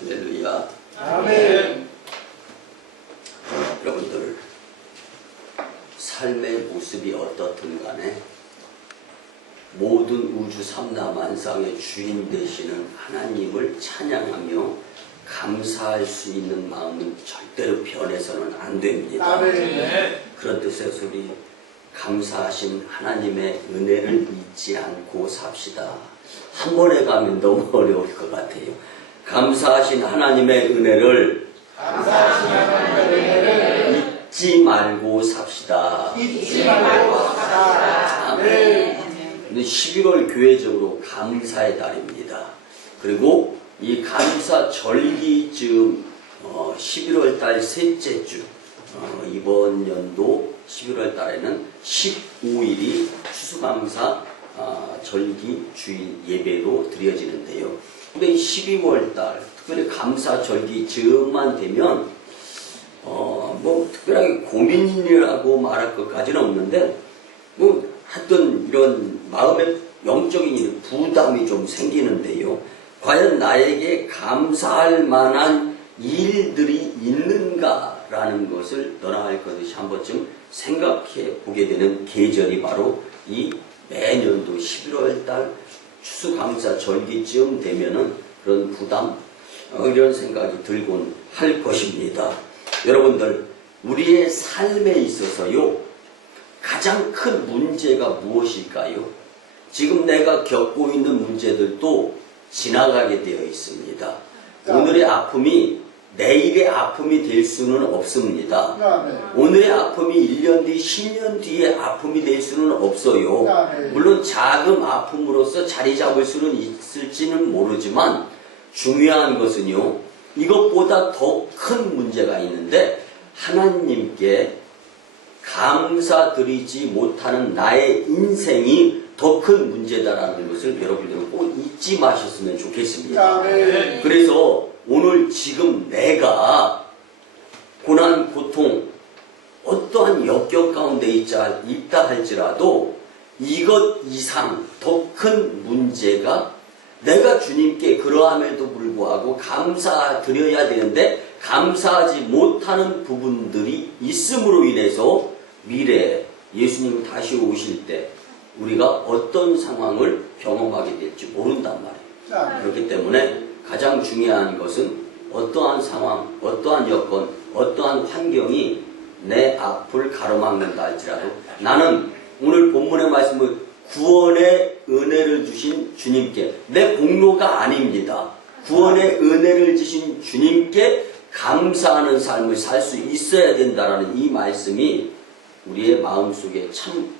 할렐루야. 아멘. 여러분들, 삶의 모습이 어떻든 간에 모든 우주 삼라만상의 주인 되시는 하나님을 찬양하며 감사할 수 있는 마음은 절대로 변해서는 안 됩니다. 아멘. 그런 뜻에서 우리 감사하신 하나님의 은혜를 잊지 않고 삽시다. 한 번에 가면 너무 어려울 것 같아요. 감사하신 하나님의 은혜를 잊지 말고 삽시다. 잊지 말고 삽시다. 아멘. 11월 교회적으로 감사의 달입니다. 그리고 이 감사 절기쯤 11월 달 셋째 주, 이번 연도 11월 달에는 15일이 추수감사 절기 주일 예배로 드려지는데요. 근데 이 12월 달, 특별히 감사 절기 즈음만 되면 뭐 특별하게 고민이라고 말할 것까지는 없는데 뭐 하여튼 이런 마음의 영적인 부담이 좀 생기는데요. 과연 나에게 감사할 만한 일들이 있는가라는 것을 너나 할 것이 한 번쯤 생각해 보게 되는 계절이 바로 이 매년도 11월 달 추수감사 절기쯤 되면은 그런 부담, 이런 생각이 들곤 할 것입니다. 여러분들, 우리의 삶에 있어서요, 가장 큰 문제가 무엇일까요? 지금 내가 겪고 있는 문제들도 지나가게 되어 있습니다. 오늘의 아픔이 내일의 아픔이 될 수는 없습니다. 오늘의 아픔이 1년 뒤, 10년 뒤에 아픔이 될 수는 없어요. 물론 작은 아픔으로서 자리 잡을 수는 있을지는 모르지만 중요한 것은요, 이것보다 더 큰 문제가 있는데 하나님께 감사드리지 못하는 나의 인생이 더 큰 문제다라는 것을 여러분들은 꼭 잊지 마셨으면 좋겠습니다. 그래서 오늘 지금 내가 고난, 고통, 어떠한 역경 가운데 있다 할지라도 이것 이상 더 큰 문제가 내가 주님께 그러함에도 불구하고 감사드려야 되는데 감사하지 못하는 부분들이 있음으로 인해서 미래에 예수님이 다시 오실 때 우리가 어떤 상황을 경험하게 될지 모른단 말이에요. 그렇기 때문에 가장 중요한 것은 어떠한 상황, 어떠한 여건, 어떠한 환경이 내 앞을 가로막는다 할지라도 나는 오늘 본문의 말씀을 구원의 은혜를 주신 주님께, 내 공로가 아닙니다. 구원의 은혜를 주신 주님께 감사하는 삶을 살 수 있어야 된다라는 이 말씀이 우리의 마음속에 참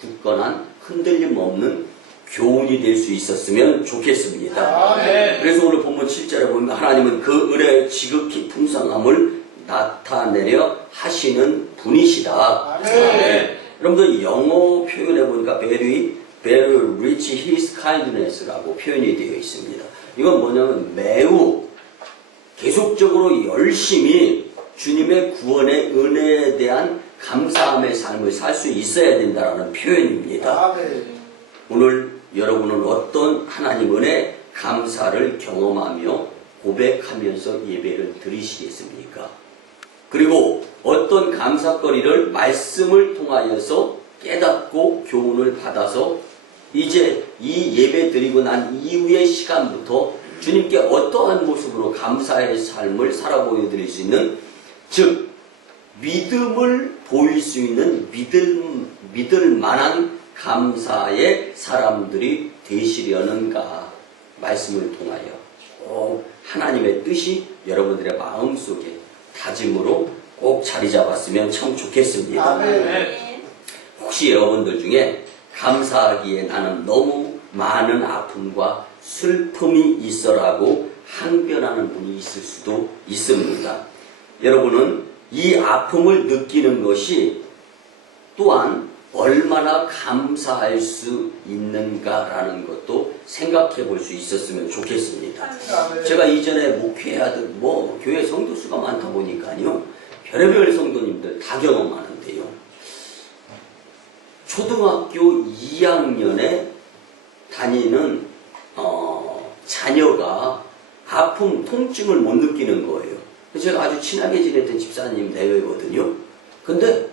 굳건한 흔들림 없는 교훈이 될 수 있었으면 좋겠습니다. 그래서 오늘 본문 7절에 보면 하나님은 그 은혜의 지극히 풍성함을 나타내려 하시는 분이시다. 여러분들 영어 표현해 보니까 very rich his kindness라고 표현이 되어 있습니다. 이건 뭐냐면 매우 계속적으로 열심히 주님의 구원의 은혜에 대한 감사함의 삶을 살 수 있어야 된다는 표현입니다. 오늘 여러분은 어떤 하나님 은혜 감사를 경험하며 고백하면서 예배를 드리시겠습니까? 그리고 어떤 감사거리를 말씀을 통하여서 깨닫고 교훈을 받아서 이제 이 예배 드리고 난 이후의 시간부터 주님께 어떠한 모습으로 감사의 삶을 살아보여 드릴 수 있는, 즉 믿음을 보일 수 있는 믿을 만한 감사의 사람들이 되시려는가, 말씀을 통하여 하나님의 뜻이 여러분들의 마음속에 다짐으로 꼭 자리 잡았으면 참 좋겠습니다. 혹시 여러분들 중에 감사하기에 나는 너무 많은 아픔과 슬픔이 있어라고 항변하는 분이 있을 수도 있습니다. 여러분은 이 아픔을 느끼는 것이 또한 얼마나 감사할 수 있는가라는 것도 생각해 볼 수 있었으면 좋겠습니다. 제가 이전에 목회하던 교회 성도수가 많다 보니까요, 별의별 성도님들 다 경험하는데요. 초등학교 2학년에 다니는 자녀가 아픔, 통증을 못 느끼는 거예요. 제가 아주 친하게 지냈던 집사님 내외거든요. 근데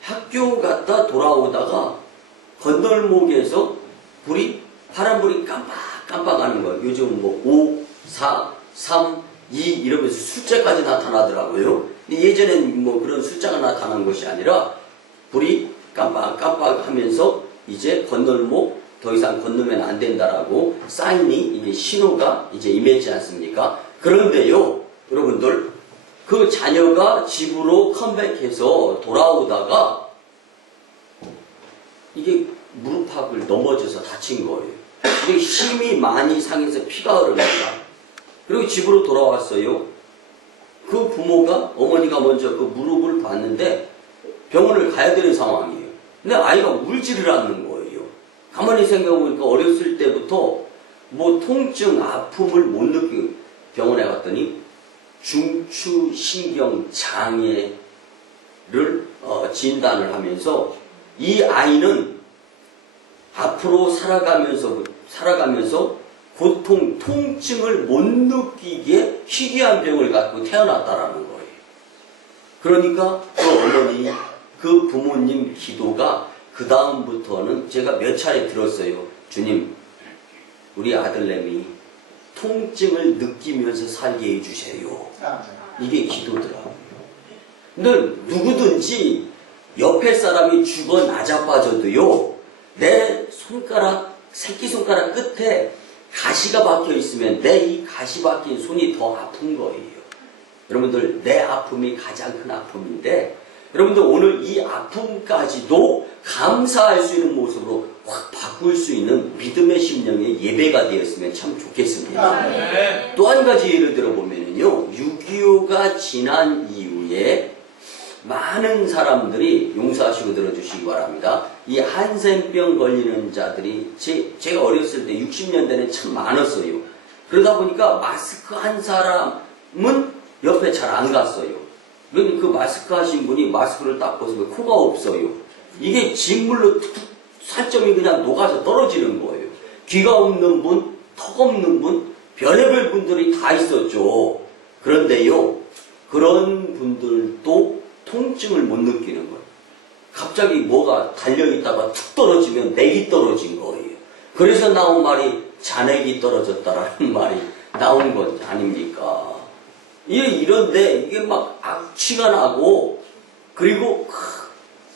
학교 갔다 돌아오다가 건널목에서 파란불이 깜빡하는 거예요. 요즘 뭐 5, 4, 3, 2 이러면서 숫자까지 나타나더라고요. 근데 예전엔 뭐 그런 숫자가 나타난 것이 아니라 불이 깜빡 하면서 이제 건널목 더 이상 건너면 안 된다라고 사인이 이제 신호가 이제 임했지 않습니까? 그런데요, 여러분들 그 자녀가 집으로 컴백해서 돌아오다가 이게 무릎팍을 넘어져서 다친 거예요. 근데 힘이 많이 상해서 피가 흐릅니다. 그리고 집으로 돌아왔어요. 그 부모가 어머니가 먼저 그 무릎을 봤는데 병원을 가야 되는 상황이에요. 근데 아이가 울지를 않는 거예요. 가만히 생각해보니까 어렸을 때부터 뭐 통증, 아픔을 못 느끼고 병원에 갔더니 중추신경장애를 진단을 하면서 이 아이는 앞으로 살아가면서 고통, 통증을 못 느끼게 희귀한 병을 갖고 태어났다라는 거예요. 그러니까 그 어머니, 그 부모님 기도가 그 다음부터는 제가 몇 차례 들었어요. 주님, 우리 아들내미 통증을 느끼면서 살게 해주세요. 이게 기도더라고요. 근데 누구든지 옆에 사람이 죽어 나자빠져도요, 내 손가락, 새끼손가락 끝에 가시가 박혀 있으면 내 이 가시 박힌 손이 더 아픈 거예요. 여러분들, 내 아픔이 가장 큰 아픔인데, 여러분들 오늘 이 아픔까지도 감사할 수 있는 모습으로 확 바꿀 수 있는 믿음의 심령의 예배가 되었으면 참 좋겠습니다. 또 한 가지 예를 들어보면요, 6.25가 지난 이후에 많은 사람들이 용서하시고 들어주시기 바랍니다. 이 한센병 걸리는 자들이 제가 어렸을 때 60년대는 참 많았어요. 그러다 보니까 마스크 한 사람은 옆에 잘 안 갔어요. 그 마스크 하신 분이 마스크를 딱 벗으면 코가 없어요. 이게 진물로 툭툭 살점이 그냥 녹아서 떨어지는 거예요. 귀가 없는 분, 턱 없는 분, 별의별 분들이 다 있었죠. 그런데요, 그런 분들도 통증을 못 느끼는 거예요. 갑자기 뭐가 달려있다가 툭 떨어지면 맥이 떨어진 거예요. 그래서 나온 말이 잔액이 떨어졌다라는 말이 나온 것 아닙니까? 이런데 이게 막 악취가 나고, 그리고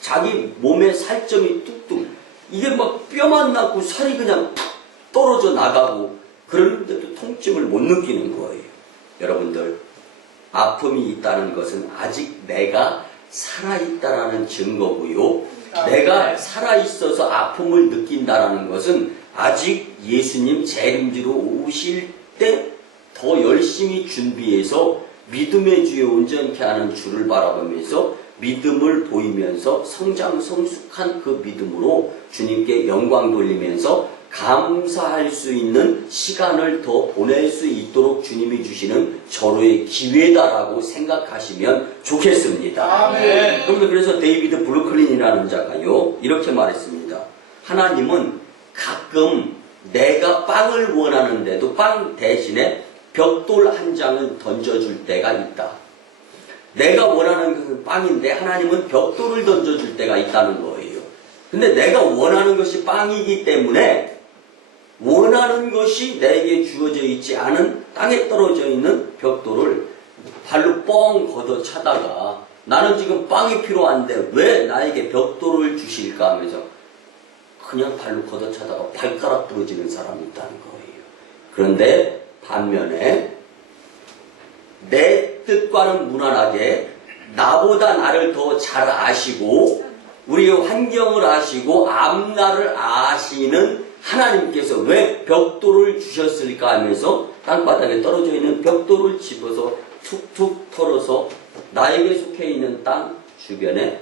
자기 몸에 살점이 뚝뚝, 이게 막 뼈만 났고 살이 그냥 툭 떨어져 나가고, 그런데도 통증을 못 느끼는 거예요. 여러분들, 아픔이 있다는 것은 아직 내가 살아있다라는 증거고요. 내가 살아있어서 아픔을 느낀다라는 것은 아직 예수님 재림지로 오실 때 더 열심히 준비해서 믿음의 주에 온전케 하는 주를 바라보면서 믿음을 보이면서 성장성숙한 그 믿음으로 주님께 영광 돌리면서 감사할 수 있는 시간을 더 보낼 수 있도록 주님이 주시는 절호의 기회다라고 생각하시면 좋겠습니다. 아멘. 그래서 데이비드 브루클린이라는 자가요, 이렇게 말했습니다. 하나님은 가끔 내가 빵을 원하는데도 빵 대신에 벽돌 한 장을 던져줄 때가 있다. 내가 원하는 것은 빵인데 하나님은 벽돌을 던져줄 때가 있다는 거예요. 근데 내가 원하는 것이 빵이기 때문에 원하는 것이 내게 주어져 있지 않은 땅에 떨어져 있는 벽돌을 발로 뻥 걷어 차다가 나는 지금 빵이 필요한데 왜 나에게 벽돌을 주실까 하면서 그냥 발로 걷어 차다가 발가락 부러지는 사람이 있다는 거예요. 그런데 반면에 내 뜻과는 무난하게 나보다 나를 더 잘 아시고 우리의 환경을 아시고 앞날을 아시는 하나님께서 왜 벽돌을 주셨을까 하면서 땅바닥에 떨어져 있는 벽돌을 집어서 툭툭 털어서 나에게 속해 있는 땅 주변에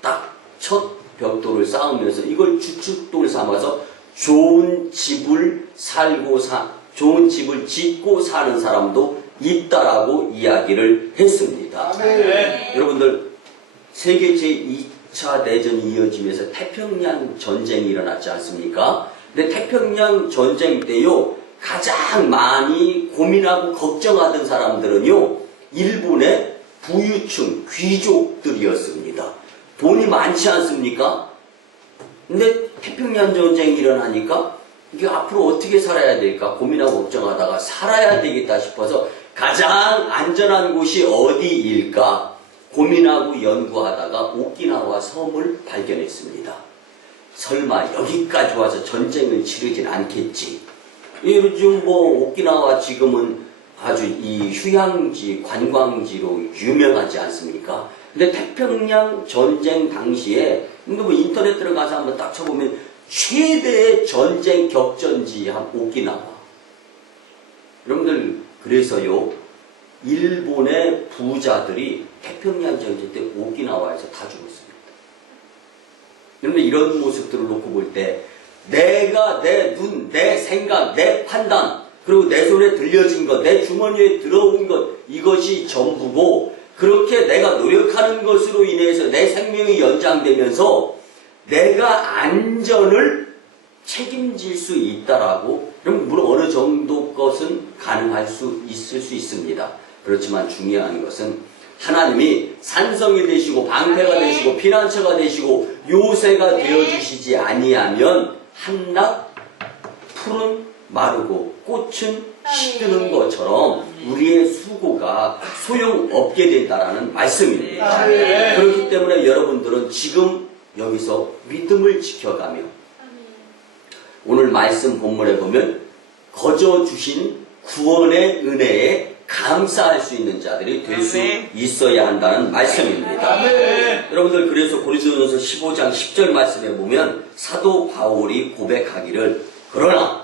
딱 첫 벽돌을 쌓으면서 이걸 주춧돌 삼아서 좋은 집을 짓고 사는 사람도 있다라고 이야기를 했습니다. 네. 여러분들, 세계 제2차 대전이 이어지면서 태평양 전쟁이 일어났지 않습니까? 근데 태평양 전쟁 때요, 가장 많이 고민하고 걱정하던 사람들은요, 일본의 부유층, 귀족들이었습니다. 돈이 많지 않습니까? 근데 태평양 전쟁이 일어나니까 이게 앞으로 어떻게 살아야 될까 고민하고 걱정하다가 살아야 되겠다 싶어서 가장 안전한 곳이 어디일까 고민하고 연구하다가 오키나와 섬을 발견했습니다. 설마 여기까지 와서 전쟁을 치르진 않겠지. 요즘 오키나와 지금은 아주 이 휴양지, 관광지로 유명하지 않습니까? 근데 태평양 전쟁 당시에 인터넷 들어가서 한번 딱 쳐보면 최대의 전쟁 격전지 오키나와. 여러분들 그래서요 일본의 부자들이 태평양 전쟁 때 오키나와에서 다 죽었습니다. 여러분 이런 모습들을 놓고 볼 때 내가 내 눈, 내 생각, 내 판단 그리고 내 손에 들려진 것, 내 주머니에 들어온 것 이것이 전부고 그렇게 내가 노력하는 것으로 인해서 내 생명이 연장되면서 내가 안전을 책임질 수 있다라고 그럼 물론 어느 정도 것은 가능할 수 있을 수 있습니다. 그렇지만 중요한 것은 하나님이 산성이 되시고 방패가 되시고 피난처가 되시고 요새가 되어주시지 아니하면 한낱 풀은 마르고 꽃은 시드는 것처럼 우리의 수고가 소용없게 된다라는 말씀입니다. 그렇기 때문에 여러분들은 지금 여기서 믿음을 지켜가며 오늘 말씀 본문에 보면 거저 주신 구원의 은혜에 감사할 수 있는 자들이 될 수 있어야 한다는 말씀입니다. 여러분들 그래서 고린도전서 15장 10절 말씀에 보면 사도 바울이 고백하기를 그러나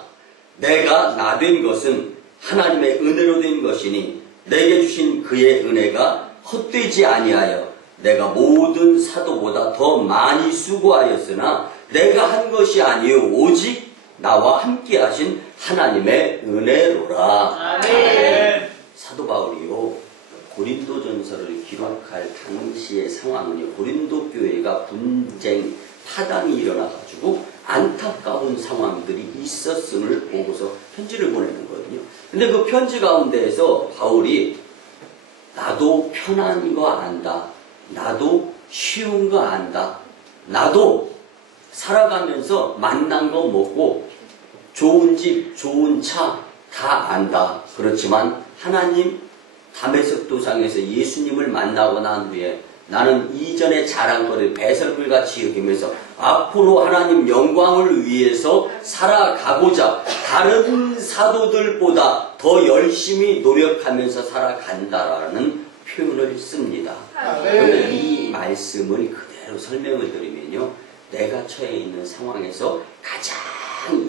내가 나 된 것은 하나님의 은혜로 된 것이니 내게 주신 그의 은혜가 헛되지 아니하여 내가 모든 사도보다 더 많이 수고하였으나 내가 한 것이 아니요 오직 나와 함께 하신 하나님의 은혜로라. 아멘. 사도 바울이요 고린도전서를 기록할 당시의 상황은요 고린도 교회가 분쟁 파당이 일어나가지고 안타까운 상황들이 있었음을 보고서 편지를 보내는 거거든요. 근데 그 편지 가운데에서 바울이 나도 편한 거 안다. 나도 쉬운 거 안다. 나도 살아가면서 만난 거 먹고 좋은 집, 좋은 차 다 안다. 그렇지만 하나님 다메섹 도상에서 예수님을 만나고 난 후에 나는 이전의 자랑거리를 배설물같이 여기면서 앞으로 하나님 영광을 위해서 살아가고자 다른 사도들보다 더 열심히 노력하면서 살아간다라는 표현을 씁니다. 그런데 이 말씀을 그대로 설명을 드리면요. 내가 처해 있는 상황에서 가장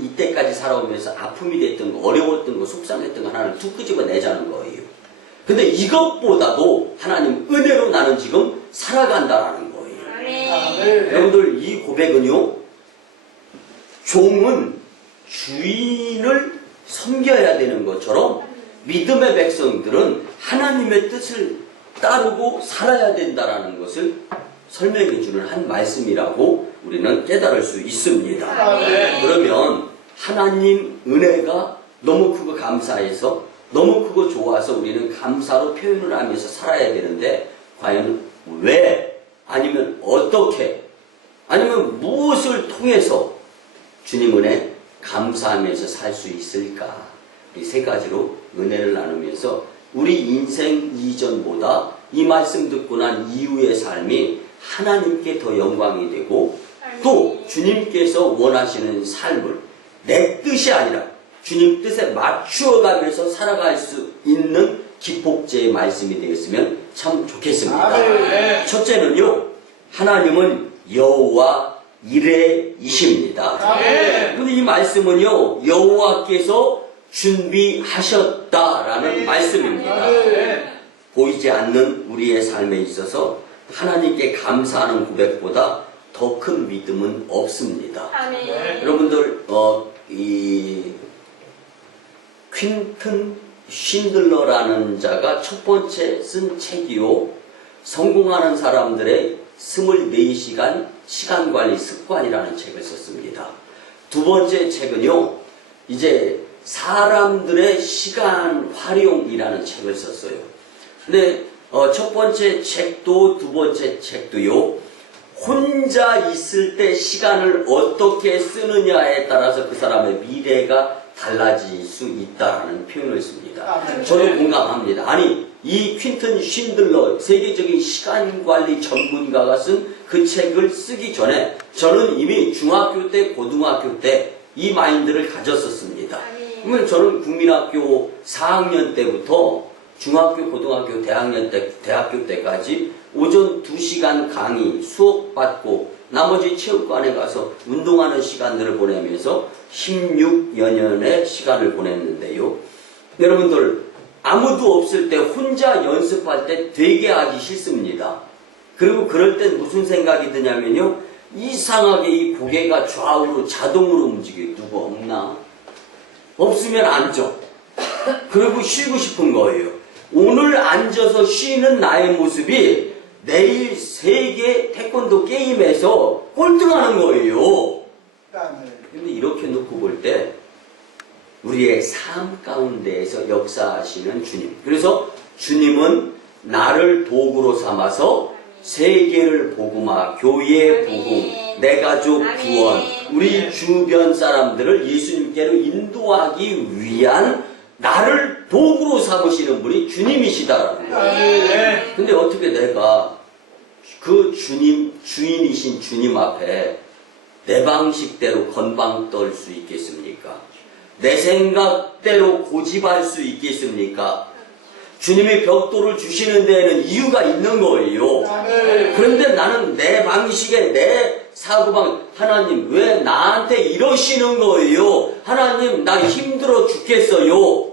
이때까지 살아오면서 아픔이 됐던 거, 어려웠던 거, 속상했던 거 하나를 툭 끄집어내자는 거예요. 근데 이것보다도 하나님 은혜로 나는 지금 살아간다라는 거예요. 여러분들 이 고백은요. 종은 주인을 섬겨야 되는 것처럼 믿음의 백성들은 하나님의 뜻을 따르고 살아야 된다라는 것을 설명해 주는 한 말씀이라고 우리는 깨달을 수 있습니다. 그러면 하나님 은혜가 너무 크고 감사해서 너무 크고 좋아서 우리는 감사로 표현을 하면서 살아야 되는데 과연 왜 아니면 어떻게 아니면 무엇을 통해서 주님 은혜 감사하면서 살 수 있을까? 이 세 가지로 은혜를 나누면서 우리 인생 이전보다 이 말씀 듣고 난 이후의 삶이 하나님께 더 영광이 되고 또 주님께서 원하시는 삶을 내 뜻이 아니라 주님 뜻에 맞추어가면서 살아갈 수 있는 기폭제의 말씀이 되었으면 참 좋겠습니다. 첫째는요. 하나님은 여호와 이레이십니다. 그런데 이 말씀은요. 여호와께서 준비하셨다라는 말씀입니다. 보이지 않는 우리의 삶에 있어서 하나님께 감사하는 고백보다 더 큰 믿음은 없습니다. 여러분들 이 퀸튼 쉰들러라는 자가 첫 번째 쓴 책이요. 성공하는 사람들의 24시간 시간관리 습관이라는 책을 썼습니다. 두 번째 책은요. 이제 사람들의 시간 활용이라는 책을 썼어요. 근데 첫 번째 책도 두 번째 책도요, 혼자 있을 때 시간을 어떻게 쓰느냐에 따라서 그 사람의 미래가 달라질 수 있다라는 표현을 씁니다. 저도 공감합니다. 아니, 이 퀸튼 쉰들러, 세계적인 시간관리 전문가가 쓴 그 책을 쓰기 전에 저는 이미 중학교 때, 고등학교 때 이 마인드를 가졌었습니다. 그러면 저는 국민학교 4학년 때부터 중학교, 고등학교, 대학교 때까지 오전 2시간 강의, 수업 받고 나머지 체육관에 가서 운동하는 시간들을 보내면서 16여 년의 시간을 보냈는데요. 여러분들, 아무도 없을 때 혼자 연습할 때 되게 하기 싫습니다. 그리고 그럴 땐 무슨 생각이 드냐면요, 이상하게 이 고개가 좌우로 자동으로 움직여요. 누구 없나? 없으면 앉아. 그리고 쉬고 싶은 거예요. 오늘 앉아서 쉬는 나의 모습이 내일 세계 태권도 게임에서 꼴등하는 거예요. 근데 이렇게 놓고 볼 때 우리의 삶 가운데에서 역사하시는 주님. 그래서 주님은 나를 도구로 삼아서 세계를 복음화, 교회 복음, 내 가족 구원, 우리 주변 사람들을 예수님께로 인도하기 위한 나를 도구로 삼으시는 분이 주님이시다라는 거예요. 근데 어떻게 내가 그 주인이신 주님 앞에 내 방식대로 건방 떨 수 있겠습니까? 내 생각대로 고집할 수 있겠습니까? 주님이 벽돌을 주시는 데에는 이유가 있는 거예요. 그런데 나는 내 방식에 내 사고방, 하나님 왜 나한테 이러시는 거예요? 하나님 나 힘들어 죽겠어요.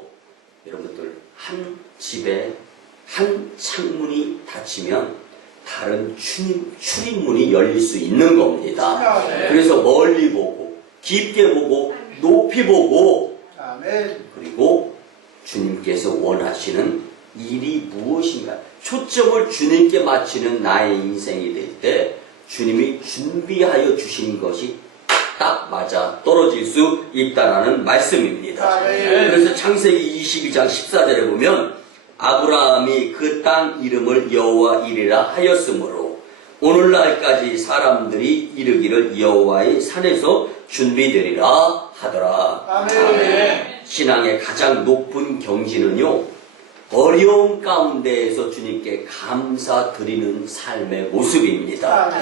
여러분들, 한 집에 한 창문이 닫히면 다른 출입문이 열릴 수 있는 겁니다. 그래서 멀리 보고 깊게 보고 높이 보고, 그리고 주님께서 원하시는 일이 무엇인가, 초점을 주님께 맞추는 나의 인생이 될 때 주님이 준비하여 주신 것이 딱 맞아 떨어질 수 있다라는 말씀입니다. 그래서 창세기 22장 14절에 보면 아브라함이 그 땅 이름을 여호와 이리라 하였으므로 오늘날까지 사람들이 이르기를 여호와의 산에서 준비되리라 하더라. 신앙의 가장 높은 경지는요, 어려움 가운데에서 주님께 감사드리는 삶의 모습입니다.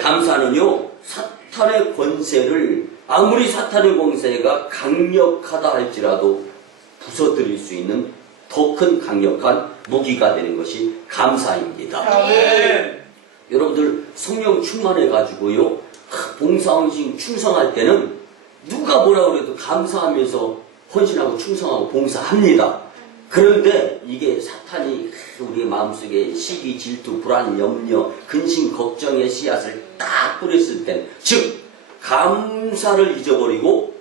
감사는요, 사탄의 권세를, 아무리 사탄의 권세가 강력하다 할지라도 부서뜨릴 수 있는 더 큰 강력한 무기가 되는 것이 감사입니다. 여러분들, 성령 충만해가지고요, 봉사헌신 충성할 때는 누가 뭐라 그래도 감사하면서 헌신하고 충성하고 봉사합니다. 그런데 이게 사탄이 우리의 마음속에 시기, 질투, 불안, 염려, 근심, 걱정의 씨앗을 딱 뿌렸을 때, 즉 감사를 잊어버리고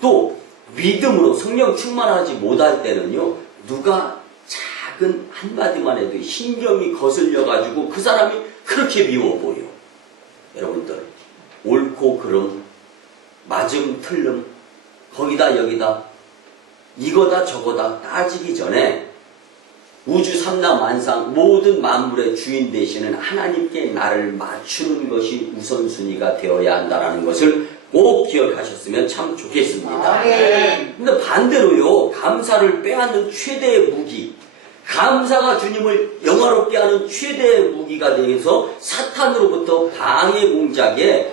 또 믿음으로 성령 충만하지 못할 때는요, 누가 작은 한마디만 해도 신경이 거슬려가지고 그 사람이 그렇게 미워 보여. 여러분들, 옳고 그름, 맞음 틀름, 거기다 여기다, 이거다 저거다 따지기 전에 우주 삼라만상 모든 만물의 주인 되시는 하나님께 나를 맞추는 것이 우선순위가 되어야 한다는 것을 꼭 기억하셨으면 참 좋겠습니다. 근데 반대로요, 감사를 빼앗는 최대의 무기, 감사가 주님을 영화롭게 하는 최대의 무기가 되어서 사탄으로부터 방해 공작에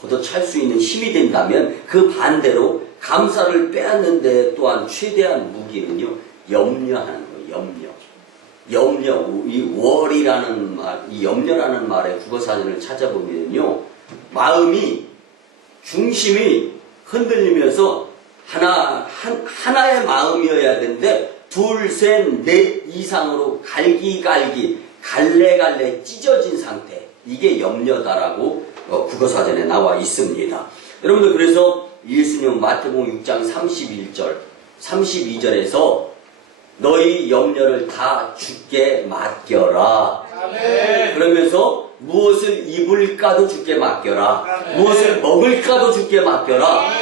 걷어찰 수 있는 힘이 된다면, 그 반대로 감사를 빼앗는 데 또한 최대한 무기는요, 염려하는 거예요. 염려. 이 월이라는 말, 이 염려라는 말의 국어사전을 찾아보면요, 마음이, 중심이 흔들리면서 하나의 마음이어야 되는데 둘, 셋, 넷 이상으로 갈래갈래 찢어진 상태, 이게 염려다라고 국어사전에 나와 있습니다. 여러분들, 그래서 예수님 마태복음 6장 32절에서 너희 염려를 다 주께 맡겨라. 그러면서 무엇을 입을까도 주께 맡겨라. 무엇을 먹을까도 주께 맡겨라.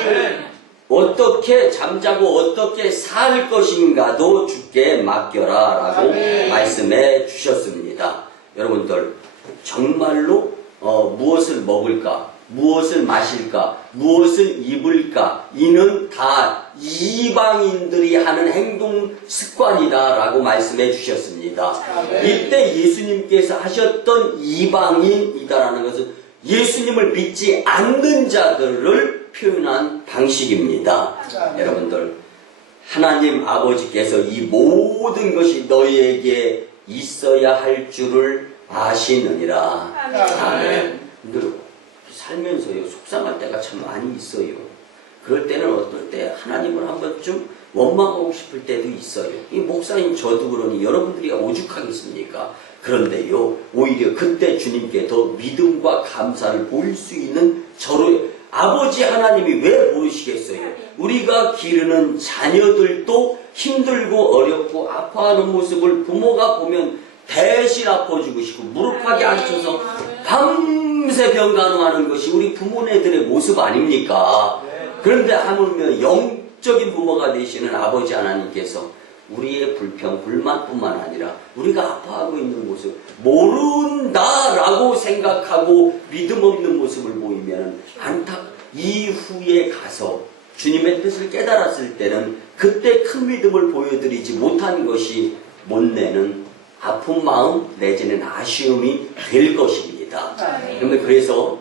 어떻게 잠자고 어떻게 살 것인가도 주께 맡겨라 라고 아멘. 말씀해 주셨습니다. 여러분들 정말로 무엇을 먹을까, 무엇을 마실까, 무엇을 입을까, 이는 다 이방인들이 하는 행동 습관이다 라고 말씀해 주셨습니다. 아멘. 이때 예수님께서 하셨던 이방인이다라는 것은 예수님을 믿지 않는 자들을 표현한 방식입니다. 아멘. 여러분들, 하나님 아버지께서 이 모든 것이 너희에게 있어야 할 줄을 아시느니라. 아멘. 근데 살면서요, 속상할 때가 참 많이 있어요. 그럴 때는 어떨 때 하나님을 한 번쯤 원망하고 싶을 때도 있어요. 이 목사님 저도 그러니 여러분들이 오죽하겠습니까? 그런데요, 오히려 그때 주님께 더 믿음과 감사를 보일 수 있는 저로 아버지 하나님이 왜 모르시겠어요? 우리가 기르는 자녀들도 힘들고 어렵고 아파하는 모습을 부모가 보면 대신 아파주고 싶고 무릎하게 앉혀서 밤새 병간호하는 것이 우리 부모네들의 모습 아닙니까? 그런데 하물며 영적인 부모가 되시는 아버지 하나님께서 우리의 불평, 불만뿐만 아니라 우리가 아파하고 있는 모습 모른다라고 생각하고 믿음 없는 모습을 보이면 이후에 가서 주님의 뜻을 깨달았을 때는 그때 큰 믿음을 보여드리지 못한 것이 못내는 아픈 마음 내지는 아쉬움이 될 것입니다. 그래서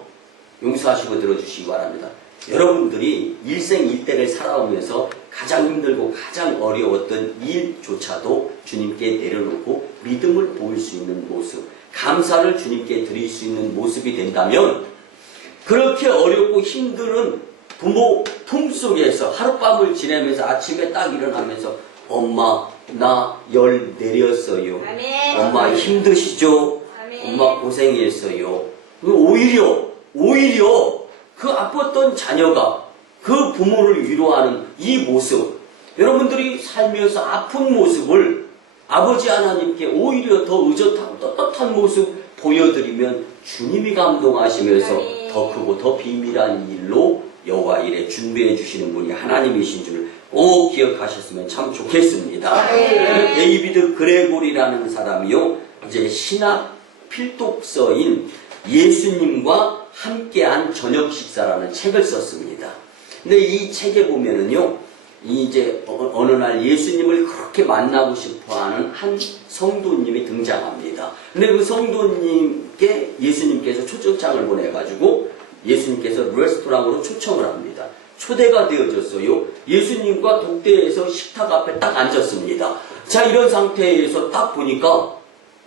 용서하시고 들어주시기 바랍니다. 여러분들이 일생일대를 살아오면서 가장 힘들고 가장 어려웠던 일조차도 주님께 내려놓고 믿음을 보일 수 있는 모습, 감사를 주님께 드릴 수 있는 모습이 된다면 그렇게 어렵고 힘든 부모 품속에서 하룻밤을 지내면서 아침에 딱 일어나면서 엄마 나 열 내렸어요. 아멘. 엄마 힘드시죠? 아멘. 엄마 고생했어요. 오히려 그 아팠던 자녀가 그 부모를 위로하는 이 모습, 여러분들이 살면서 아픈 모습을 아버지 하나님께 오히려 더 의젓하고 떳떳한 모습 보여드리면 주님이 감동하시면서 아멘. 더 크고 더 비밀한 일로 여호와 일에 준비해 주시는 분이 하나님이신 줄 꼭 기억하셨으면 참 좋겠습니다. 데이비드 그레고리라는 사람이요, 이제 신학 필독서인 예수님과 함께한 저녁 식사라는 책을 썼습니다. 근데 이 책에 보면은요, 이제 어느 날 예수님을 그렇게 만나고 싶어하는 한 성도님이 등장합니다. 근데 그 성도님께 예수님께서 초청장을 보내가지고 예수님께서 레스토랑으로 초청을 합니다. 초대가 되어졌어요. 예수님과 독대에서 식탁 앞에 딱 앉았습니다. 자, 이런 상태에서 딱 보니까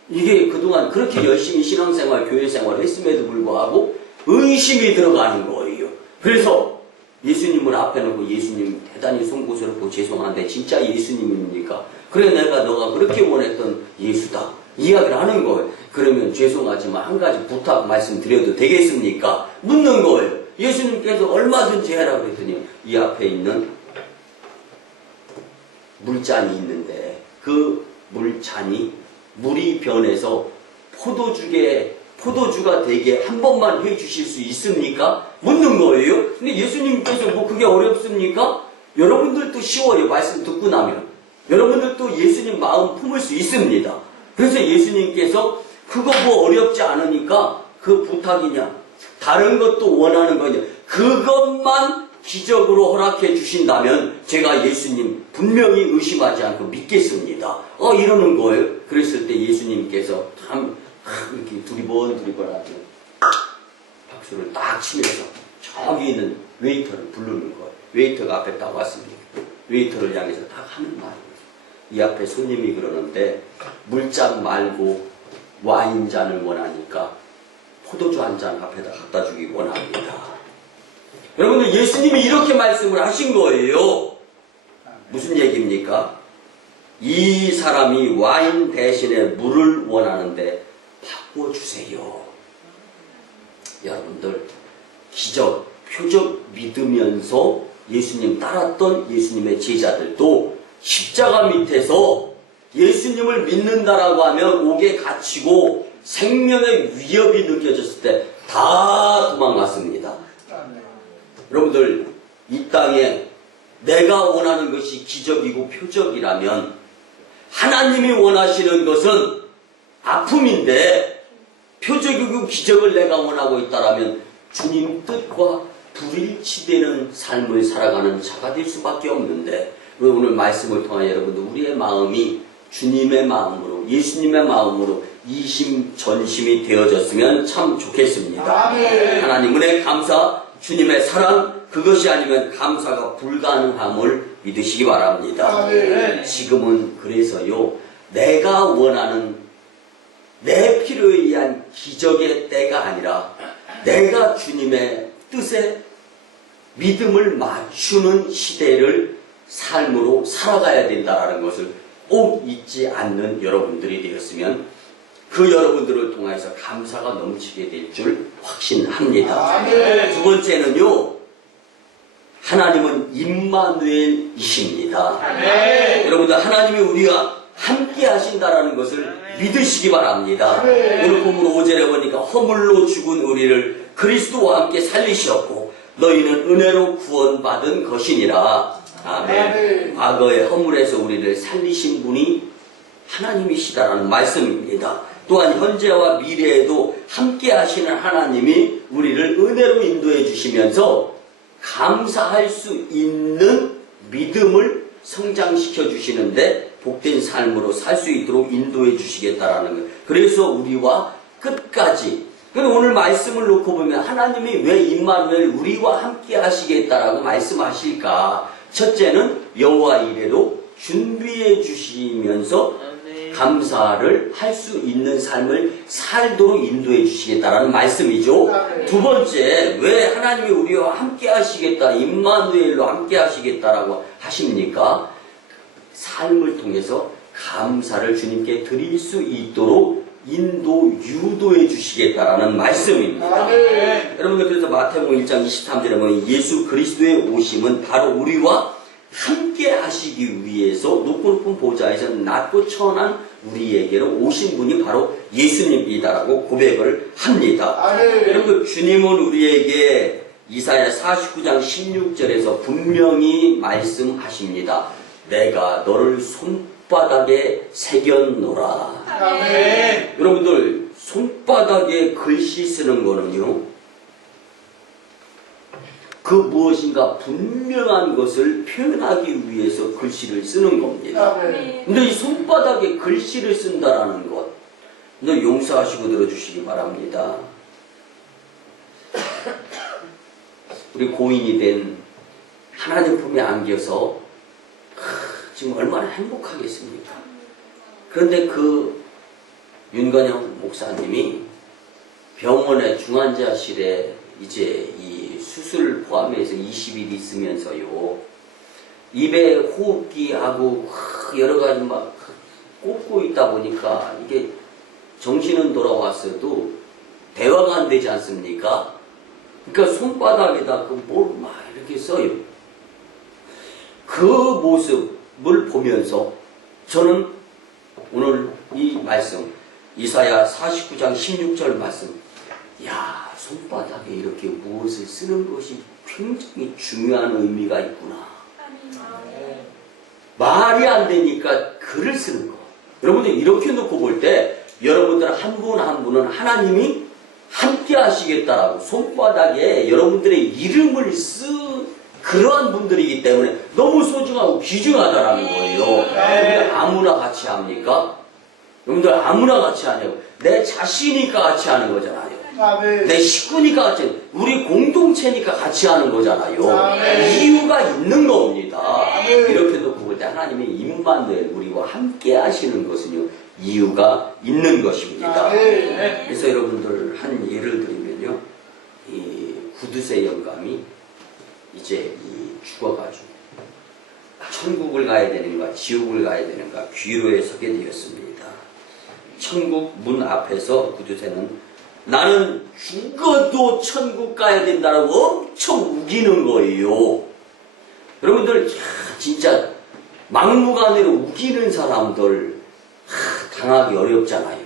이게 그동안 그렇게 열심히 신앙생활, 교회생활을 했음에도 불구하고 의심이 들어가는 거예요. 그래서 예수님을 앞에 놓고 예수님 대단히 송구스럽고 죄송한데 진짜 예수님입니까? 그래 내가 너가 그렇게 원했던 예수다. 이야기를 하는 거예요. 그러면 죄송하지만 한 가지 부탁 말씀드려도 되겠습니까? 묻는 거예요. 예수님께서 얼마든지 해라 그랬더니 이 앞에 있는 물잔이 있는데 그 물잔이 물이 변해서 포도주가 되게 한 번만 해주실 수 있습니까? 묻는 거예요. 근데 예수님께서 뭐 그게 어렵습니까? 여러분들도 쉬워요. 말씀 듣고 나면. 여러분들도 예수님 마음 품을 수 있습니다. 그래서 예수님께서 그거 뭐 어렵지 않으니까 그 부탁이냐? 다른 것도 원하는 거냐? 그것만 기적으로 허락해 주신다면 제가 예수님 분명히 의심하지 않고 믿겠습니다. 이러는 거예요. 그랬을 때 예수님께서 참 이렇게 두리번 하죠. 박수를 딱 치면서 저기 있는 웨이터를 부르는 거예요. 웨이터가 앞에 딱 왔습니다. 웨이터를 향해서 딱 하는 말이에요. 이 앞에 손님이 그러는데 물잔 말고 와인잔을 원하니까 포도주 한 잔 앞에다 갖다 주기 원합니다. 여러분들 예수님이 이렇게 말씀을 하신 거예요. 무슨 얘기입니까? 이 사람이 와인 대신에 물을 원하는데 바꿔주세요. 여러분들 기적, 표적 믿으면서 예수님 따랐던 예수님의 제자들도 십자가 밑에서 예수님을 믿는다라고 하면 옥에 갇히고 생명의 위협이 느껴졌을 때 다 도망갔습니다. 여러분들 이 땅에 내가 원하는 것이 기적이고 표적이라면 하나님이 원하시는 것은 아픔인데 표적이고 기적을 내가 원하고 있다라면 주님 뜻과 불일치되는 삶을 살아가는 자가 될 수밖에 없는데 오늘 말씀을 통해 여러분들 우리의 마음이 주님의 마음으로 예수님의 마음으로 이심전심이 되어졌으면 참 좋겠습니다. 아멘. 하나님 은혜 감사 주님의 사랑 그것이 아니면 감사가 불가능함을 믿으시기 바랍니다. 아멘. 지금은 그래서요 내가 원하는 내 필요에 의한 기적의 때가 아니라 내가 주님의 뜻에 믿음을 맞추는 시대를 삶으로 살아가야 된다는 것을 꼭 잊지 않는 여러분들이 되었으면 그 여러분들을 통해서 감사가 넘치게 될 줄 확신합니다. 아멘. 두 번째는요 하나님은 임마누엘이십니다. 아멘. 여러분들 하나님이 우리와 함께 하신다라는 것을 믿으시기 바랍니다. 아멘. 오늘 본문 5절에 보니까 허물로 죽은 우리를 그리스도와 함께 살리셨고 너희는 은혜로 구원받은 것이니라. 아멘. 아멘. 과거의 허물에서 우리를 살리신 분이 하나님이시다라는 말씀입니다. 또한 현재와 미래에도 함께 하시는 하나님이 우리를 은혜로 인도해 주시면서 감사할 수 있는 믿음을 성장시켜 주시는데 복된 삶으로 살 수 있도록 인도해 주시겠다라는 거예요. 그래서 우리와 끝까지 오늘 말씀을 놓고 보면 하나님이 왜 임마누엘 우리와 함께 하시겠다라고 말씀하실까? 첫째는 여호와 이레로 준비해 주시면서 감사를 할 수 있는 삶을 살도록 인도해 주시겠다라는 말씀이죠. 두 번째, 왜 하나님이 우리와 함께 하시겠다, 임마누엘로 함께 하시겠다라고 하십니까? 삶을 통해서 감사를 주님께 드릴 수 있도록 유도해 주시겠다라는 말씀입니다. 아멘. 여러분들 그래서 마태복음 1장 23절에 보면 예수 그리스도의 오심은 바로 우리와 함께 하시기 위해서 높은 보좌에서 낮고 천한 우리에게로 오신 분이 바로 예수님이다라고 고백을 합니다. 아멘. 여러분 주님은 우리에게 이사야 49장 16절에서 분명히 말씀하십니다. 내가 너를 손바닥에 새겼노라. 아멘. 여러분들 손바닥에 글씨 쓰는 거는요 그 무엇인가 분명한 것을 표현하기 위해서 글씨를 쓰는 겁니다. 아멘. 근데 이 손바닥에 글씨를 쓴다라는 것, 너 용서하시고 들어주시기 바랍니다. 우리 고인이 된 하나님 품에 안겨서 지금 얼마나 행복하겠습니까? 그런데 그 윤건영 목사님이 병원의 중환자실에 이제 이 수술 포함해서 20일 있으면서요 입에 호흡기하고 여러 가지 막 꽂고 있다 보니까 이게 정신은 돌아왔어도 대화가 안 되지 않습니까? 그러니까 손바닥에다 뭘 막 이렇게 써요. 그 모습을 보면서 저는 오늘 이 말씀 이사야 49장 16절 말씀 야 손바닥에 이렇게 무엇을 쓰는 것이 굉장히 중요한 의미가 있구나. 말이 안 되니까 글을 쓰는 거. 여러분들 이렇게 놓고 볼 때 여러분들 한 분 한 분은 하나님이 함께 하시겠다라고 손바닥에 여러분들의 이름을 그러한 분들이기 때문에 너무 소중하고 귀중하다라는 거예요. 여러분들 아무나 같이 합니까? 여러분들 아무나 같이 하냐고. 내 자신이니까 같이 하는 거잖아요. 아멘. 내 식구니까 같이, 우리 공동체니까 같이 하는 거잖아요. 아멘. 이유가 있는 겁니다. 아멘. 이렇게 놓고 볼 때 하나님의 임마누엘 우리와 함께 하시는 것은요 이유가 있는 것입니다. 아멘. 그래서 여러분들 한 예를 들면요, 이 구두쇠 영감이 이제 죽어가지고 천국을 가야 되는가 지옥을 가야 되는가 귀로에 서게 되었습니다. 천국 문 앞에서 구두쇠는 나는 죽어도 천국 가야 된다고 엄청 우기는 거예요. 여러분들 진짜 막무가내로 우기는 사람들 당하기 어렵잖아요.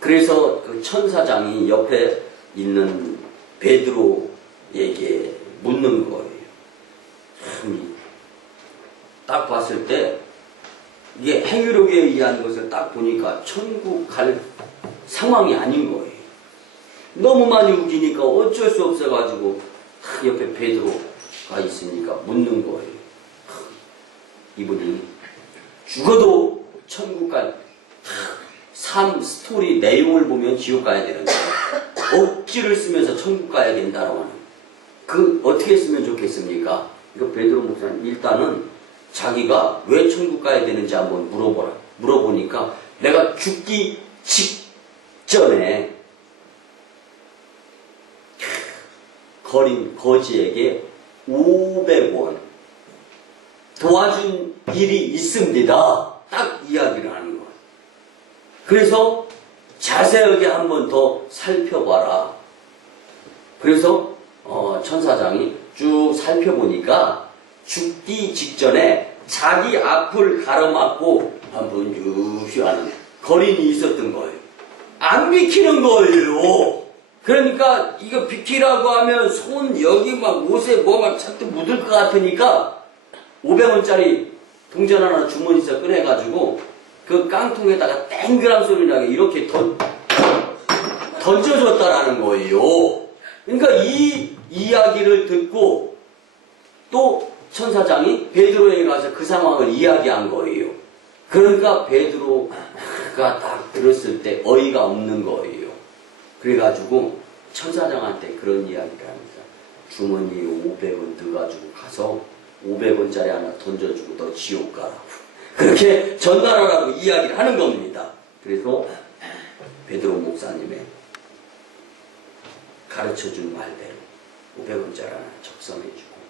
그래서 그 천사장이 옆에 있는 베드로에게 묻는 거예요. 참 딱 봤을 때 이게 행위록에 의한 것을 딱 보니까 천국 갈 상황이 아닌 거예요. 너무 많이 우기니까 어쩔 수 없어가지고 옆에 베드로가 있으니까 묻는 거예요. 이분이 죽어도 천국 갈 삶 스토리 내용을 보면 지옥 가야 되는데 억지를 쓰면서 천국 가야 된다라고 하는 그 어떻게 쓰면 좋겠습니까? 이거 베드로 목사님 일단은 자기가 왜 천국 가야 되는지 한번 물어보니까 내가 죽기 직전에 거린 거지에게 500원 도와준 일이 있습니다. 딱 이야기를 하는 거예요. 그래서 자세하게 한번 더 살펴봐라. 그래서 천사장이 쭉 살펴보니까 죽기 직전에 자기 앞을 가로막고 한번 유시하는 거린이 있었던 거예요. 안 비키는 거예요. 그러니까 이거 비키라고 하면 손 여기 막 옷에 뭐가 잔뜩 묻을 것 같으니까 500원짜리 동전 하나 주머니에서 꺼내가지고 그 깡통에다가 땡그랑 소리 나게 이렇게 던져줬다라는 거예요. 그러니까 이 이야기를 듣고 또 천사장이 베드로에게 가서 그 상황을 이야기한 거예요. 그러니까 베드로가 딱 들었을 때 어이가 없는 거예요. 그래가지고 천사장한테 그런 이야기를 합니다. 주머니에 500원 넣어가지고 가서 500원짜리 하나 던져주고 너 지옥 가라고. 그렇게 전달하라고 이야기를 하는 겁니다. 그래서 베드로 목사님의 가르쳐준 말대로 500원짜리 하나 적성해주고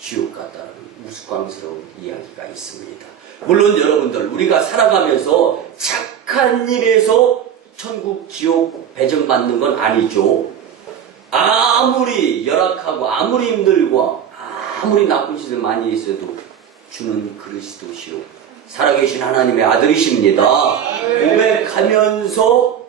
지옥 갔다는 우스꽝스러운 이야기가 있습니다. 물론 여러분들 우리가 살아가면서 착한 일에서 천국 지옥 배정받는 건 아니죠. 아무리 열악하고 아무리 힘들고 아무리 나쁜 짓을 많이 했어도 주는 그리스도시요 살아계신 하나님의 아들이십니다. 고백하면서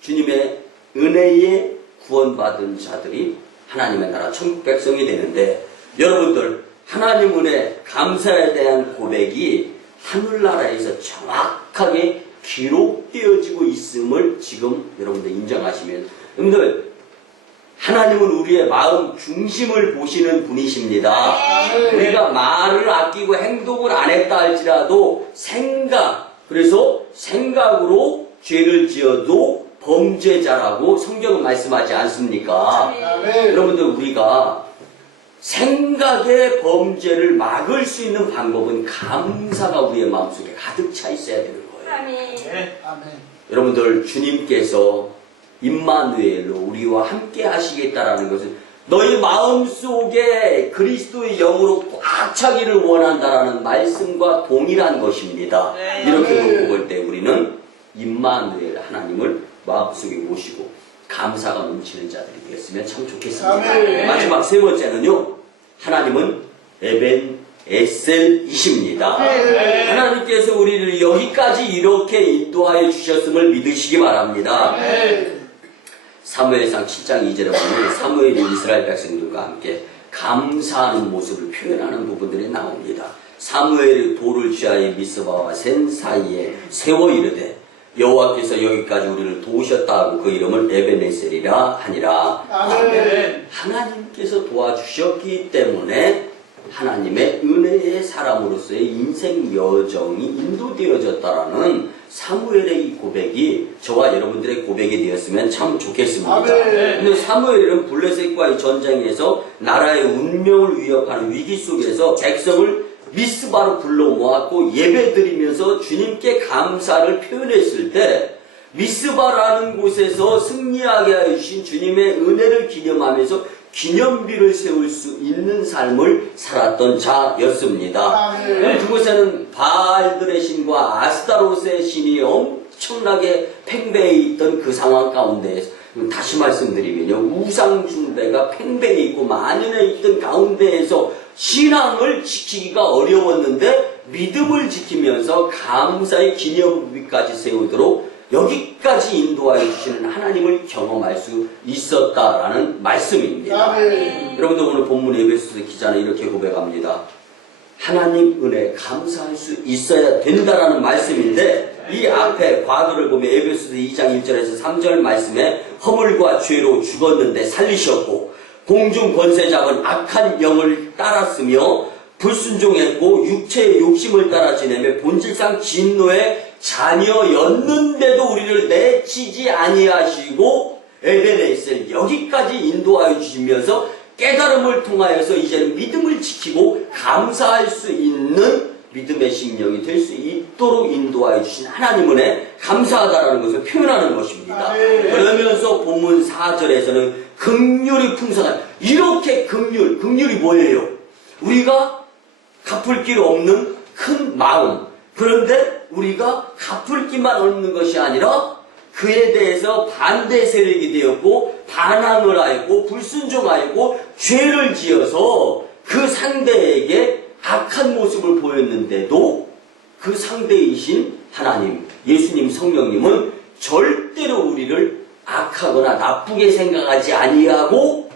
주님의 은혜에 구원받은 자들이 하나님의 나라 천국 백성이 되는데 여러분들 하나님 은혜 감사에 대한 고백이 하늘나라에서 정확하게 기록되어지고 있음을 지금 여러분들 인정하시면 여러분들 하나님은 우리의 마음 중심을 보시는 분이십니다. 우리가 말을 아끼고 행동을 안 했다 할지라도 그래서 생각으로 죄를 지어도 범죄자라고 성경은 말씀하지 않습니까? 여러분들 우리가 생각의 범죄를 막을 수 있는 방법은 감사가 우리의 마음속에 가득 차 있어야 되는 거예요. 아멘. 여러분들 주님께서 임마누엘로 우리와 함께 하시겠다라는 것은 너희 마음속에 그리스도의 영으로 꽉 차기를 원한다라는 말씀과 동일한 것입니다. 이렇게 놓고 볼 때 우리는 임마누엘 하나님을 마음속에 모시고 감사가 넘치는 자들이 되었으면 참 좋겠습니다. 마지막 세 번째는요. 하나님은 에벤에셀이십니다. 하나님께서 우리를 여기까지 이렇게 인도하여 주셨음을 믿으시기 바랍니다. 사무엘상 7장 2절에 보면 사무엘이 이스라엘 백성들과 함께 감사하는 모습을 표현하는 부분들이 나옵니다. 사무엘이 돌을 취하여 미스바와 센 사이에 세워 이르되 여호와께서 여기까지 우리를 도우셨다 하고 그 이름을 에벤에셀이라 하니라. 아멘. 하나님께서 도와주셨기 때문에 하나님의 은혜의 사람으로서의 인생 여정이 인도되어졌다라는 사무엘의 이 고백이 저와 여러분들의 고백이 되었으면 참 좋겠습니다. 근데 사무엘은 블레셋과의 전쟁에서 나라의 운명을 위협하는 위기 속에서 백성을 미스바로 불러 모았고 예배드리면서 주님께 감사를 표현했을 때 미스바라는 곳에서 승리하게 하여 주신 주님의 은혜를 기념하면서 기념비를 세울 수 있는 삶을 살았던 자였습니다. 그곳에는 바알들의 신과 아스타롯의 신이 엄청나게 팽배해 있던 그 상황 가운데에서 다시 말씀드리면요, 우상 숭배가 팽배해 있고 만연해 있던 가운데에서 신앙을 지키기가 어려웠는데 믿음을 지키면서 감사의 기념비까지 세우도록 여기까지 인도하여 주시는 하나님을 경험할 수 있었다라는 말씀입니다. 여러분들 오늘 본문 에베소서 기자는 이렇게 고백합니다. 하나님 은혜 감사할 수 있어야 된다라는 말씀인데, 이 앞에 과거를 보면 에베소서 2장 1절에서 3절 말씀에 허물과 죄로 죽었는데 살리셨고, 공중 권세 잡은 악한 영을 따랐으며 불순종했고 육체의 욕심을 따라 지내며 본질상 진노의 자녀였는데도 우리를 내치지 아니하시고 에베네셀 여기까지 인도하여 주시면서 깨달음을 통하여서 이제는 믿음을 지키고 감사할 수 있는 믿음의 심령이 될 수 있도록 인도하여 주신 하나님 은혜 감사하다라는 것을 표현하는 것입니다. 그러면서 본문 4절에서는 긍휼이 풍성한, 이렇게 긍휼이 뭐예요? 우리가 갚을 길 없는 큰 마음, 그런데 우리가 갚을 길만 없는 것이 아니라 그에 대해서 반대 세력이 되었고 반항을 하였고 불순종하였고 죄를 지어서 그 상대에게 악한 모습을 보였는데도 그 상대이신 하나님, 예수님, 성령님은 절대로 우리를 악하거나 나쁘게 생각하지 아니하고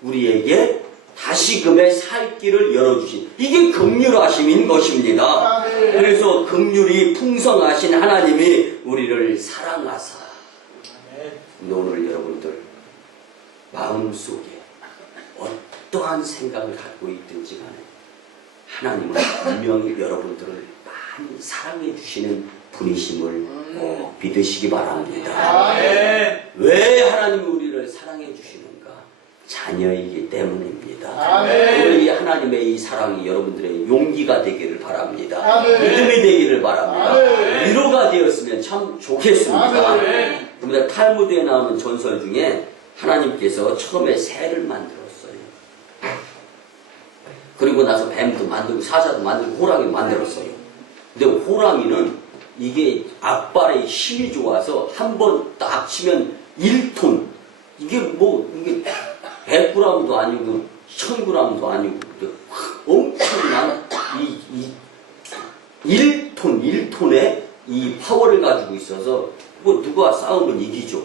우리에게 다시금의 살 길을 열어주신, 이게 긍휼하심인 것입니다. 그래서 긍휼이 풍성하신 하나님이 우리를 사랑하사, 오늘 여러분들 마음속에 어떠한 생각을 갖고 있든지 간에 하나님은 분명히 여러분들을 많이 사랑해 주시는 분이심을 꼭 믿으시기 바랍니다. 왜 하나님이 우리를 사랑해 주시는가? 자녀이기 때문입니다. 우리 하나님의 이 사랑이 여러분들의 용기가 되기를 바랍니다. 믿음이 되기를 바랍니다. 위로가 되었으면 참 좋겠습니다. 그런데 탈무드에 나오는 전설 중에 하나님께서 처음에 새를 만들었어요. 그리고 나서 뱀도 만들고 사자도 만들고 호랑이도 만들었어요. 근데 호랑이는 이게 앞발에 힘이 좋아서 한 번 딱 치면 1톤, 이게 뭐 이게 100g도 아니고 1000g도 아니고 엄청난 이 1톤의 이 파워를 가지고 있어서 뭐 누가 싸우면 이기죠.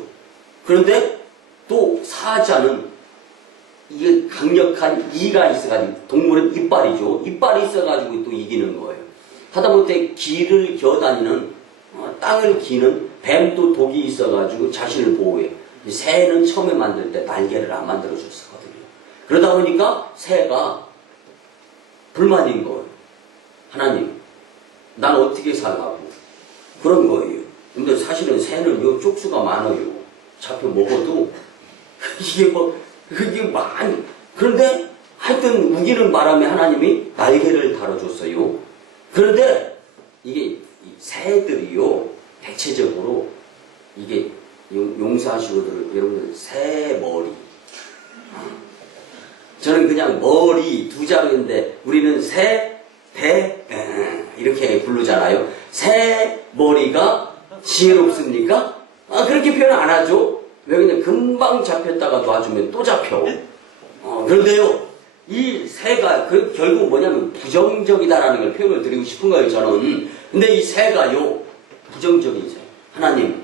그런데 또 사자는 이게 강력한 이가 있어가지고, 동물은 이빨이죠. 이빨이 있어가지고 또 이기는 거예요. 하다못해 길을 겨다니는 땅을 기는 뱀도 독이 있어가지고 자신을 보호해요. 새는 처음에 만들 때 날개를 안 만들어줬었거든요. 그러다 보니까 새가 불만인 거예요. 하나님, 난 어떻게 살라고? 그런 거예요. 근데 사실은 새는 요 쪽수가 많아요. 잡혀 먹어도 이게 많이. 그런데 하여튼 우기는 바람에 하나님이 날개를 달아줬어요. 그런데 이게 새들이요, 대체적으로 이게 용서하시고 여러분들 새 머리. 저는 그냥 머리 두 자루인데 우리는 이렇게 부르잖아요. 새 머리가 지혜롭습니까? 그렇게 표현 안 하죠. 왜 그냥 금방 잡혔다가 놔주면 또 잡혀. 그런데요, 이 새가 결국 뭐냐면 부정적이다라는 걸 표현을 드리고 싶은 거예요, 저는. 근데 이 새가요, 부정적인 새. 하나님,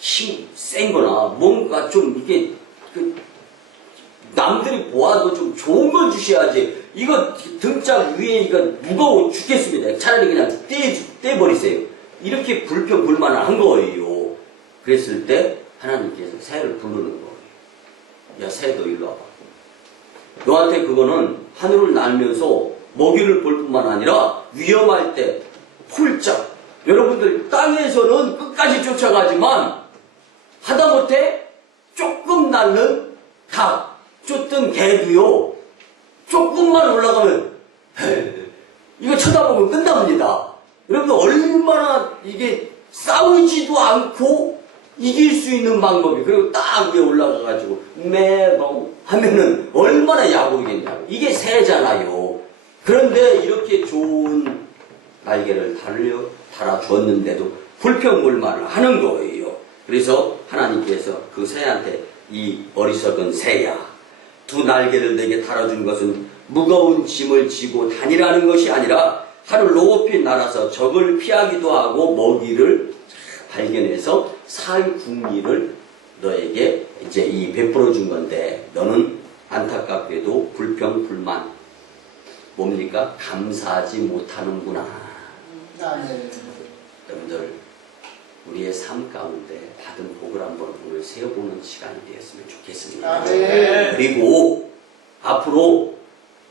힘 센 거나 뭔가 좀 이게 남들이 보아도 좀 좋은 걸 주셔야지. 이거 등짝 위에 이거 무거워 죽겠습니다. 차라리 그냥 떼버리세요. 이렇게 불평불만을 한 거예요. 그랬을 때 하나님께서 새를 부르는 거예요. 야, 새 너 일로 와봐. 너한테 그거는 하늘을 날면서 먹이를 볼 뿐만 아니라 위험할 때 홀짝, 여러분들 땅에서는 끝까지 쫓아가지만 하다못해 조금 날는 닭, 쫓던 개도요, 조금만 올라가면 이거 쳐다보면 끝납니다. 여러분들 얼마나 이게 싸우지도 않고 이길 수 있는 방법이, 그리고 딱 위에 올라가가지고 매봉 하면은 얼마나 야구이겠냐고. 이게 새잖아요. 그런데 이렇게 좋은 날개를 달아주었는데도 불평불만을 하는 거예요. 그래서 하나님께서 그 새한테 이 어리석은 새야, 두 날개를 내게 달아준 것은 무거운 짐을 지고 다니라는 것이 아니라 하늘 높이 날아서 적을 피하기도 하고 먹이를 발견해서 살 궁리를 너에게 이제 베풀어 준 건데 너는 안타깝게도 불평불만 뭡니까? 감사하지 못하는구나. 아멘. 여러분들 우리의 삶 가운데 받은 복을 한번 오늘 세어보는 시간이 되었으면 좋겠습니다. 아멘. 그리고 앞으로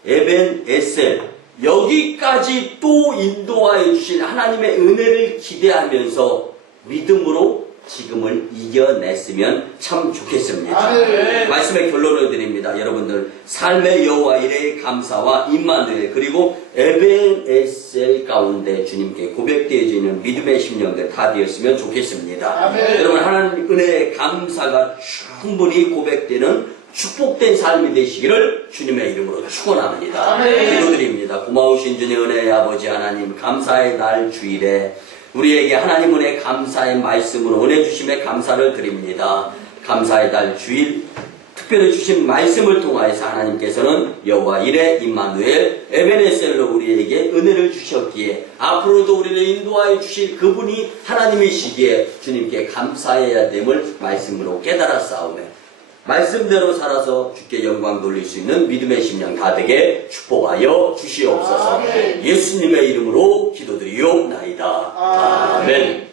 에벤에셀 여기까지 또 인도하여 주신 하나님의 은혜를 기대하면서 믿음으로 지금을 이겨냈으면 참 좋겠습니다. 아멘. 말씀의 결론을 드립니다. 여러분들 삶의 여호와 이레의 감사와 임마누엘 그리고 에벤에셀 가운데 주님께 고백되어지는 믿음의 10년들 다 되었으면 좋겠습니다. 아멘. 여러분 하나님 은혜의 감사가 충분히 고백되는 축복된 삶이 되시기를 주님의 이름으로 축원합니다. 아멘. 기도드립니다. 고마우신 주님 은혜의 아버지 하나님 감사의 날 주일에 우리에게 하나님 은혜 감사의 말씀으로 은혜 주심에 감사를 드립니다. 감사의 달 주일 특별히 주신 말씀을 통하여서 하나님께서는 여호와 이레 임마누엘 에베네셀로 우리에게 은혜를 주셨기에 앞으로도 우리를 인도하여 주실 그분이 하나님이시기에 주님께 감사해야 됨을 말씀으로 깨달아 싸우며 말씀대로 살아서 주께 영광 돌릴 수 있는 믿음의 심령 다 되게 축복하여 주시옵소서. 예수님의 이름으로 기도드리옵나이다. 아멘.